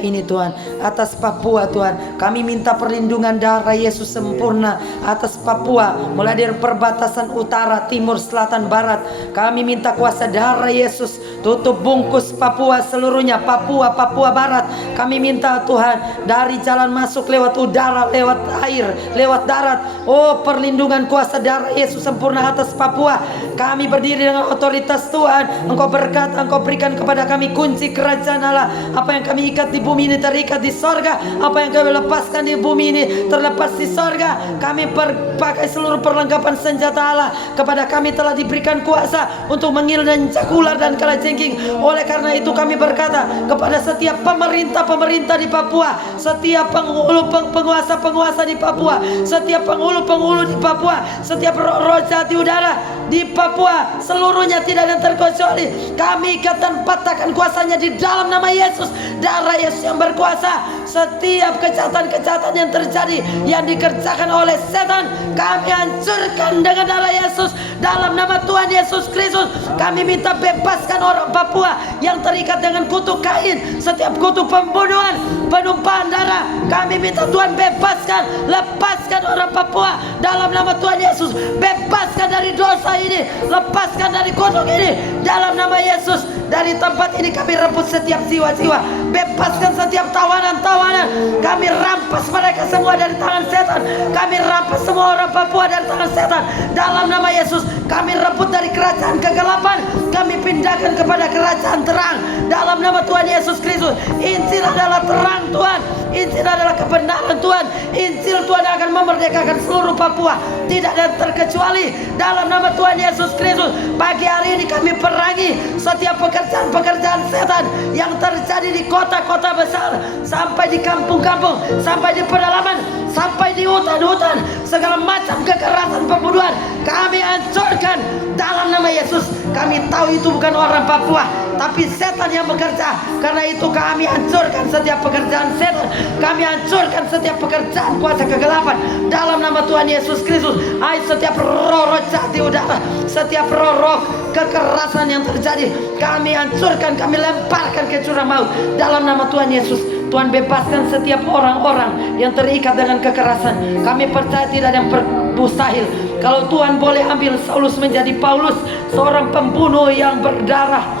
ini Tuhan, atas Papua Tuhan, kami minta perlindungan darah Yesus sempurna atas Papua, mulai dari perbatasan utara, timur, selatan, barat. Kami minta kuasa darah Yesus tutup bungkus Papua seluruhnya, Papua Barat. Kami minta Tuhan dari jalan masuk lewat udara, lewat air, lewat darat. Oh, perlindungan kuasa darah Yesus sempurna atas Papua. Kami berdiri dengan otoritas Tuhan. Engkau berkata, Engkau berikan kepada kami kunci kerajaan Allah. Apa yang kami ikat di bumi ini terikat di sorga, apa yang kami lepaskan di bumi ini terlepas di sorga. Kami pakai seluruh perlengkapan senjata Allah. Kepada kami telah diberikan kuasa untuk menggil dan ular dan kalajengking. Oleh karena itu kami berkata kepada setiap pemerintah di Papua, setiap penguasa di Papua, setiap penghulu di Papua, setiap roh jahat di udara di Papua, seluruhnya tidak ada yang terkecuali. Kami ikat dan patahkan kuasanya di dalam nama Yesus. Darah Yesus yang berkuasa. Setiap kejahatan-kejahatan yang terjadi, yang dikerjakan oleh setan, kami hancurkan dengan darah Yesus. Dalam nama Tuhan Yesus Kristus, kami minta bebaskan orang Papua yang terikat dengan kutuk Kain. Setiap kutuk pembunuhan, penumpahan darah, kami minta Tuhan bebaskan. Lepaskan orang Papua dalam nama Tuhan Yesus. Bebaskan dari dosa ini, lepaskan dari kutuk ini dalam nama Yesus. Dari tempat ini kami rebut setiap jiwa-jiwa, bebaskan setiap tawanan-tawanan. Kami rampas mereka semua dari tangan setan. Kami rampas semua orang Papua dari tangan setan dalam nama Yesus. Kami rebut dari kerajaan kegelapan, kami pindahkan kepada kerajaan terang dalam nama Tuhan Yesus Kristus. Injil adalah terang Tuhan, Injil adalah kebenaran Tuhan. Injil Tuhan akan memerdekakan seluruh Papua, tidak ada terkecuali dalam nama Tuhan Yesus Kristus. Pagi hari ini kami perangi setiap pekerjaan setan yang terjadi di kota-kota besar, sampai di kampung-kampung, sampai di pedalaman, sampai di hutan-hutan. Segala macam kekerasan, pembunuhan kami hancurkan dalam nama Yesus. Kami tahu itu bukan orang Papua, tapi setan yang bekerja. Karena itu kami hancurkan setiap pekerjaan setan. Kami hancurkan setiap pekerjaan kuasa kegelapan dalam nama Tuhan Yesus Kristus. Setiap roh-roh jahat di udara, setiap roh-roh kekerasan yang terjadi, kami hancurkan, kami lemparkan ke jurang maut dalam nama Tuhan Yesus. Tuhan bebaskan setiap orang-orang yang terikat dengan kekerasan. Kami percaya tidak ada yang mustahil. Kalau Tuhan boleh ambil Saulus menjadi Paulus, seorang pembunuh yang berdarah,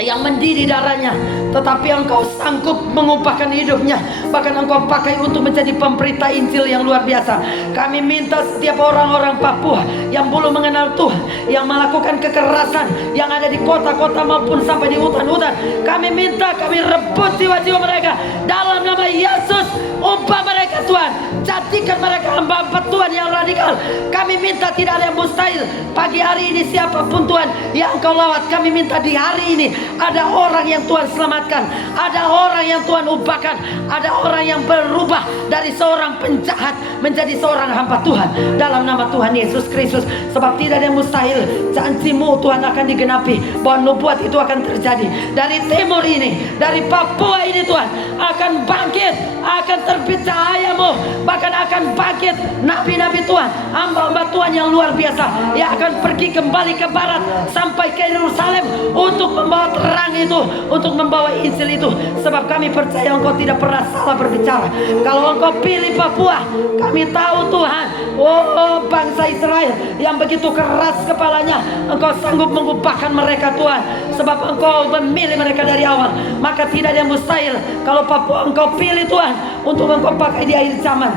yang mendidih darahnya, tetapi engkau sanggup mengubahkan hidupnya. Bahkan engkau pakai untuk menjadi pemberita Injil yang luar biasa. Kami minta setiap orang-orang Papua yang belum mengenal Tuhan, yang melakukan kekerasan, yang ada di kota-kota maupun sampai di hutan-hutan, kami minta, kami rebut jiwa-jiwa mereka dalam nama Yesus. Ubah mereka Tuhan, jadikan mereka hamba-hamba Tuhan yang radikal. Kami minta tidak ada yang mustahil. Pagi hari ini siapapun Tuhan yang engkau lawat, kami minta di hari ini ada orang yang Tuhan selamatkan, ada orang yang Tuhan ubahkan, ada orang yang berubah dari seorang penjahat menjadi seorang hamba Tuhan dalam nama Tuhan Yesus Kristus. Sebab tidak ada yang mustahil. Janjimu Tuhan akan digenapi, bahwa nubuat itu akan terjadi. Dari timur ini, dari Papua ini Tuhan akan bangkit, akan terbit cahayamu. Bahkan akan bangkit nabi-nabi Tuhan, hamba-hamba Tuhan yang luar biasa, yang akan pergi kembali ke barat sampai ke Yerusalem untuk membawa terang itu, untuk membawa Injil itu. Sebab kami percaya engkau tidak pernah salah berbicara. Kalau engkau pilih Papua, kami tahu Tuhan, oh bangsa Israel yang begitu keras kepalanya, engkau sanggup mengubahkan mereka Tuhan. Sebab engkau memilih mereka dari awal, maka tidak ada yang mustahil. Kalau Papua engkau pilih Tuhan, untuk engkau pakai di akhir zaman,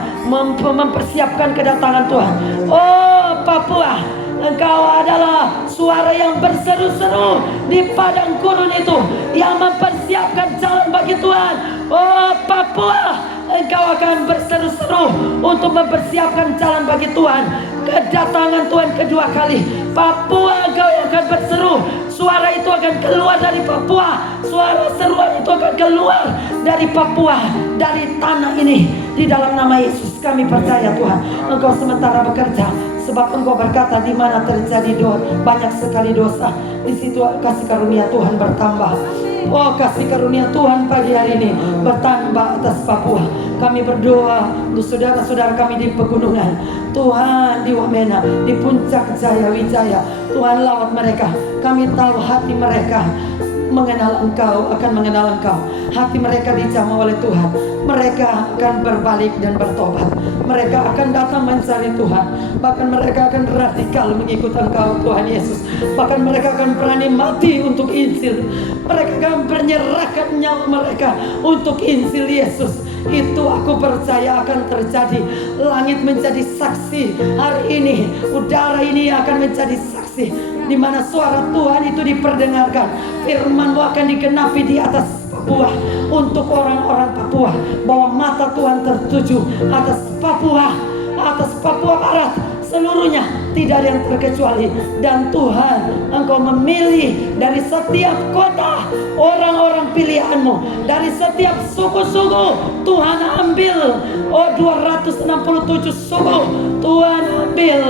mempersiapkan kedatangan Tuhan. Oh Papua, engkau adalah suara yang berseru-seru di padang gurun itu, yang mempersiapkan jalan bagi Tuhan. Oh Papua, engkau akan berseru-seru untuk mempersiapkan jalan bagi Tuhan. Kedatangan Tuhan kedua kali, Papua engkau yang akan berseru. Suara itu akan keluar dari Papua, suara seruan itu akan keluar dari Papua, dari tanah ini. Di dalam nama Yesus kami percaya Tuhan, engkau sementara bekerja. Sebab engkau berkata, di mana terjadi banyak sekali dosa, di situ kasih karunia Tuhan bertambah. Oh, kasih karunia Tuhan pagi hari ini bertambah atas Papua. Kami berdoa untuk saudara-saudara kami di pegunungan, Tuhan di Wamena, di puncak Jaya Wijaya, Tuhan lawat mereka. Kami tahu hati mereka mengenal Engkau, akan mengenal Engkau. Hati mereka dijamah oleh Tuhan. Mereka akan berbalik dan bertobat. Mereka akan datang mencari Tuhan. Bahkan mereka akan radikal mengikut Engkau, Tuhan Yesus. Bahkan mereka akan berani mati untuk Injil. Mereka akan menyerahkan nyawa mereka untuk Injil Yesus. Itu aku percaya akan terjadi. Langit menjadi saksi hari ini. Udara ini akan menjadi saksi, di mana suara Tuhan itu diperdengarkan. Firman-Mu akan digenapi di atas Papua. Untuk orang-orang Papua, bahwa mata Tuhan tertuju atas Papua, atas Papua Barat seluruhnya, tidak ada yang terkecuali. Dan Tuhan, Engkau memilih dari setiap kota orang-orang pilihan-Mu, dari setiap suku-suku. Tuhan ambil 267 suku. Tuhan ambil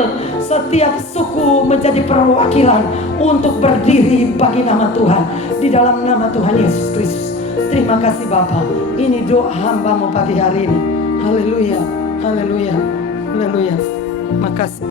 setiap suku menjadi perwakilan untuk berdiri bagi nama Tuhan, di dalam nama Tuhan Yesus Kristus. Terima kasih Bapa. Ini doa hamba-Mu pagi hari ini. Haleluya, haleluya, haleluya. Makasih.